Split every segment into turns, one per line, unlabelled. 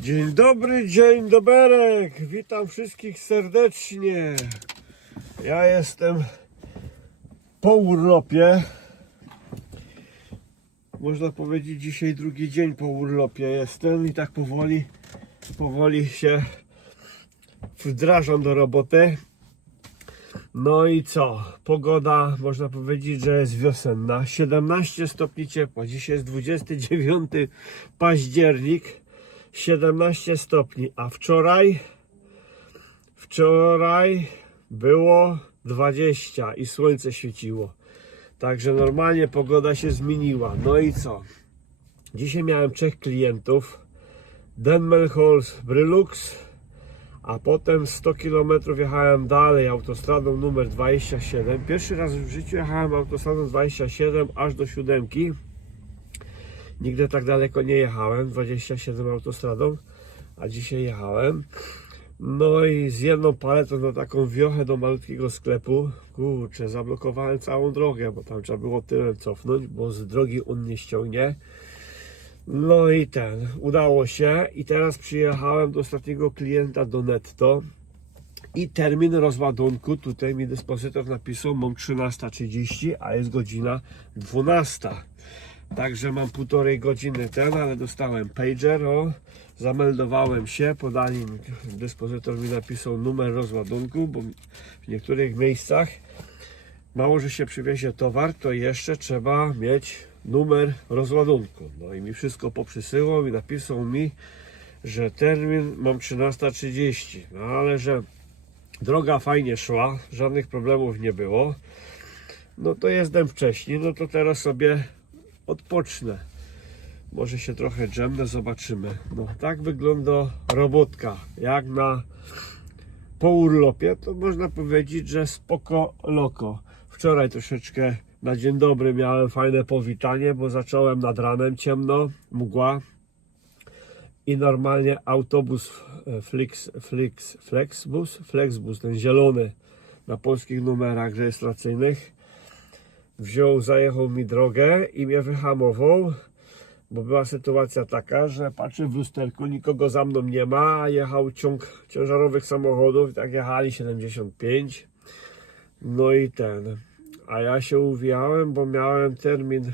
Dzień dobry, dzień doberek. Witam wszystkich serdecznie. Ja jestem po urlopie. Można powiedzieć, dzisiaj drugi dzień po urlopie jestem i tak powoli, powoli się wdrażam do roboty. No i co? Pogoda, można powiedzieć, że jest wiosenna. 17 stopni ciepła. Dzisiaj jest 29 październik. 17 stopni, a wczoraj wczoraj było 20 i słońce świeciło. Także normalnie pogoda się zmieniła. No i co? Dzisiaj miałem trzech klientów. Denmelholz Brylux, a potem 100 km jechałem dalej autostradą numer 27. Pierwszy raz w życiu jechałem autostradą 27 aż do siódemki. Nigdy tak daleko nie jechałem, 27 autostradą, a dzisiaj jechałem. No i z jedną paletą na taką wiochę do malutkiego sklepu. Kurczę, zablokowałem całą drogę, bo tam trzeba było tyłem cofnąć, bo z drogi on nie ściągnie. No i ten, udało się i teraz przyjechałem do ostatniego klienta do netto i termin rozładunku, tutaj mi dyspozytor napisał, mam 13.30, a jest godzina 12. Także mam półtorej godziny ten, ale dostałem pager, o, zameldowałem się, podali dyspozytor mi napisał numer rozładunku, bo w niektórych miejscach mało, że się przywiezie towar, to jeszcze trzeba mieć numer rozładunku. No i mi wszystko poprzysyłał i napisał mi, że termin mam 13.30, no ale że droga fajnie szła, żadnych problemów nie było, no to jestem wcześniej, no to teraz sobie odpocznę. Może się trochę drzemnę, zobaczymy. No tak wygląda robotka. Jak na po urlopie, to można powiedzieć, że spoko loko. Wczoraj troszeczkę na dzień dobry miałem fajne powitanie, bo zacząłem nad ranem ciemno, mgła i normalnie autobus Flix, Flix, Flexbus, Flexbus, ten zielony na polskich numerach rejestracyjnych wziął, zajechał mi drogę i mnie wyhamował, bo była sytuacja taka, że patrzę w lusterku, nikogo za mną nie ma, jechał ciąg ciężarowych samochodów, tak jechali 75. No i ten. A ja się uwijałem, bo miałem termin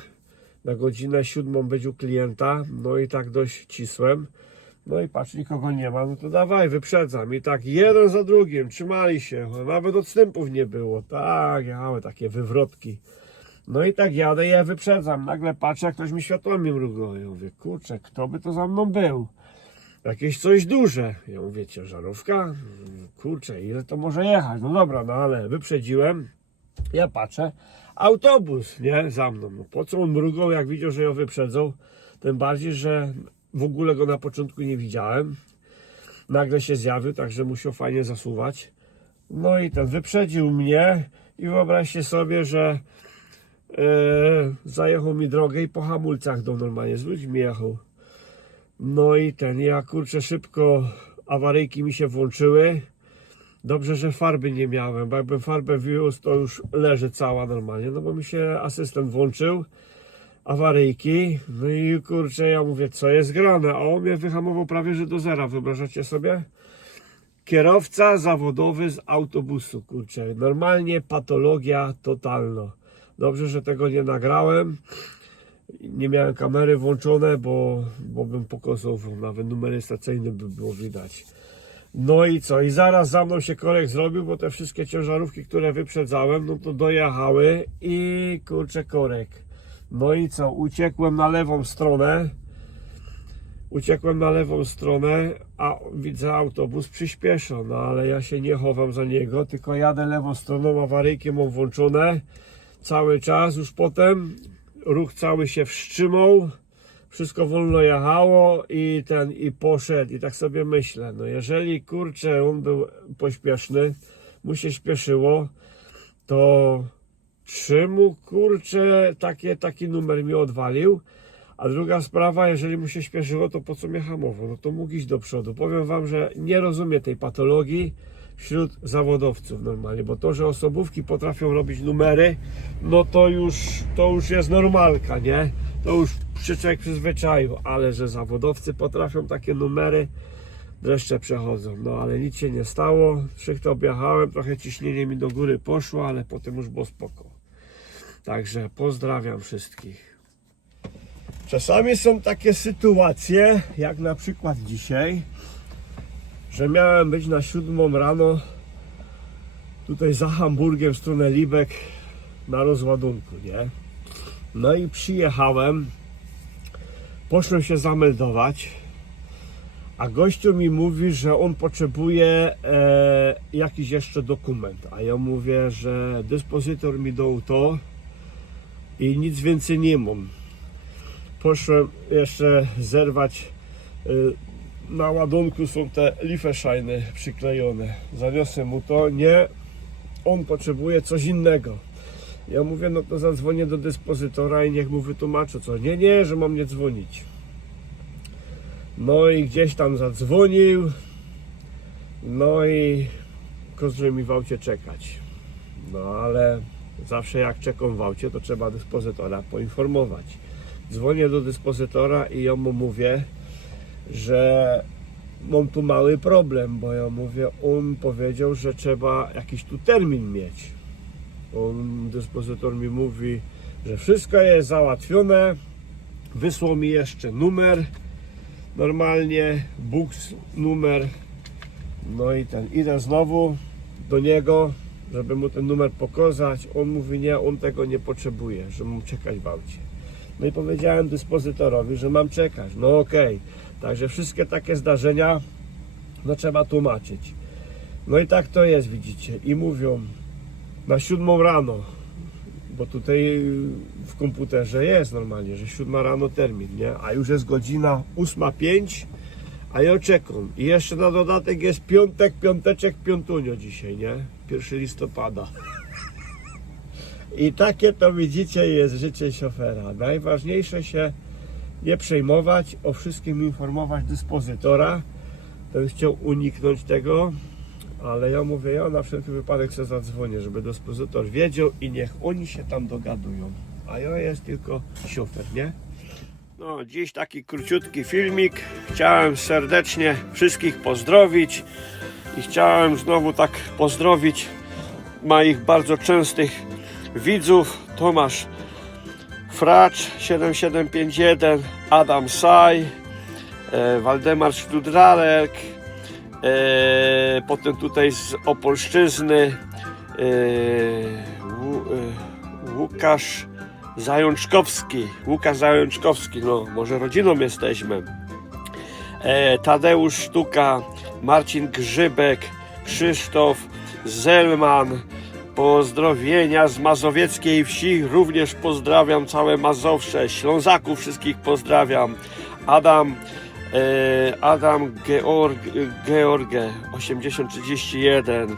na godzinę siódmą być u klienta, no i tak dość cisłem. No i patrz, nikogo nie ma, no to dawaj, wyprzedzam. I tak jeden za drugim, trzymali się, nawet odstępów nie było. Tak, jechały takie wywrotki. No i tak jadę, ja wyprzedzam. Nagle patrzę, jak ktoś mi światłami mrugał. Ja mówię, kurczę, kto by to za mną był? Jakieś coś duże. Ja mówię, ciężarówka? Kurczę, ile to może jechać? No dobra, no ale wyprzedziłem. Ja patrzę, autobus, nie, za mną. No po co on mrugał, jak widział, że ją wyprzedzał? Tym bardziej, że w ogóle go na początku nie widziałem. Nagle się zjawił, także musiał fajnie zasuwać. No i ten wyprzedził mnie i wyobraźcie sobie, że zajechał mi drogę i po hamulcach do normalnie z ludźmi jechał. No i ten, ja kurczę szybko awaryjki mi się włączyły. Dobrze, że farby nie miałem, bo jakbym farbę wiózł, to już leży cała normalnie, no bo mi się asystent włączył, awaryjki, no i kurczę, ja mówię, co jest grane, a on mnie wyhamował prawie, że do zera, wyobrażacie sobie? Kierowca zawodowy z autobusu, kurczę, normalnie patologia totalna. Dobrze, że tego nie nagrałem, nie miałem kamery włączone, bo, bo bym pokazał, nawet numery stacyjne by było widać. No i co? I zaraz za mną się korek zrobił, bo te wszystkie ciężarówki, które wyprzedzałem, no to dojechały i kurczę korek. No i co? Uciekłem na lewą stronę. Uciekłem na lewą stronę, a widzę autobus przyspiesza, no ale ja się nie chowam za niego, tylko jadę lewą stroną, awaryjki mam włączone cały czas, już potem ruch cały się wstrzymał, wszystko wolno jechało i ten i poszedł i tak sobie myślę, no jeżeli kurczę on był pośpieszny, mu się śpieszyło, to czemu kurczę takie, taki numer mi odwalił? A druga sprawa, jeżeli mu się śpieszyło, to po co mnie hamował? No to mógł iść do przodu. Powiem wam, że nie rozumiem tej patologii wśród zawodowców normalnie, bo to, że osobówki potrafią robić numery, no to już, to już jest normalka, nie? To już się człowiek przyzwyczaił, ale że zawodowcy potrafią takie numery, dreszcze przechodzą. No ale nic się nie stało. Wszych objechałem, trochę ciśnienie mi do góry poszło, ale potem już było spoko. Także pozdrawiam wszystkich. Czasami są takie sytuacje, jak na przykład dzisiaj, że miałem być na siódmą rano tutaj za Hamburgiem w stronę Libek na rozładunku, nie? No i przyjechałem, poszłem się zameldować, a gościu mi mówi, że on potrzebuje e, jakiś jeszcze dokument, a ja mówię, że dyspozytor mi dał to i nic więcej nie mam. Poszłem jeszcze zerwać y, na ładunku są te Liefescheiny przyklejone. Zaniosłem mu to, nie, on potrzebuje coś innego. Ja mówię, no to zadzwonię do dyspozytora i niech mu wytłumaczy co. Nie, nie, że mam nie dzwonić. No i gdzieś tam zadzwonił. No i każe mi w aucie czekać. No ale zawsze jak czekam w aucie, to trzeba dyspozytora poinformować. Dzwonię do dyspozytora i ja mu mówię, że mam tu mały problem, bo ja mówię, on powiedział, że trzeba jakiś tu termin mieć. On, dyspozytor mi mówi, że wszystko jest załatwione, wysłał mi jeszcze numer, normalnie, books numer, no i ten, idę znowu do niego, żeby mu ten numer pokazać, on mówi, nie, on tego nie potrzebuje, że mam czekać w aucie. No i powiedziałem dyspozytorowi, że mam czekać, no okej, Także wszystkie takie zdarzenia no trzeba tłumaczyć. No i tak to jest, widzicie. I mówią na siódmą rano, bo tutaj w komputerze jest normalnie, że siódma rano termin, nie? A już jest godzina ósma pięć, a ja czekam. I jeszcze na dodatek jest piątek, piąteczek, piątunio dzisiaj, nie? 1 listopada. I takie to widzicie jest życie szofera. Najważniejsze się nie przejmować, o wszystkim informować dyspozytora. To chciał uniknąć tego, ale ja mówię, ja na wszelki wypadek sobie zadzwonię, żeby dyspozytor wiedział i niech oni się tam dogadują. A ja jest tylko szofer, nie? No, dziś taki króciutki filmik. Chciałem serdecznie wszystkich pozdrowić i chciałem znowu tak pozdrowić moich bardzo częstych widzów. Tomasz Fracz 7751, Adam Saj, e, Waldemar Sztudralek, e, potem tutaj z Opolszczyzny e, e, Łukasz Zajączkowski, Łukasz Zajączkowski, no może rodziną jesteśmy. E, Tadeusz Sztuka, Marcin Grzybek, Krzysztof Zelman, Pozdrowienia z mazowieckiej wsi. Również pozdrawiam całe Mazowsze. Ślązaków wszystkich pozdrawiam. Adam, e, Adam Georg, George 8031.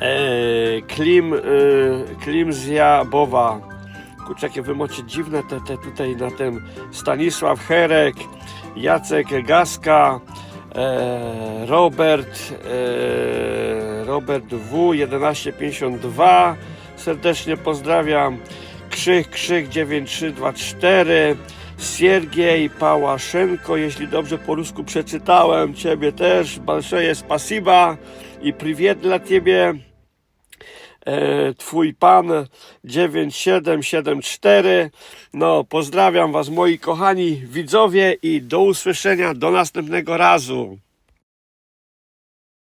E, Klim, e, Klim z Jabowa. Kurczę, jakie wy macie dziwne te, te tutaj na tym. Stanisław Herek, Jacek Gaska, E, Robert, e, Robert W1152. Serdecznie pozdrawiam. Krzyk, krzyk 9324. Siergiej Pałaszenko, jeśli dobrze po rusku przeczytałem, Ciebie też. Balszeje spasiba i priwiet dla Ciebie. E, Twój pan 9774. No, pozdrawiam Was, moi kochani widzowie, i do usłyszenia do następnego razu.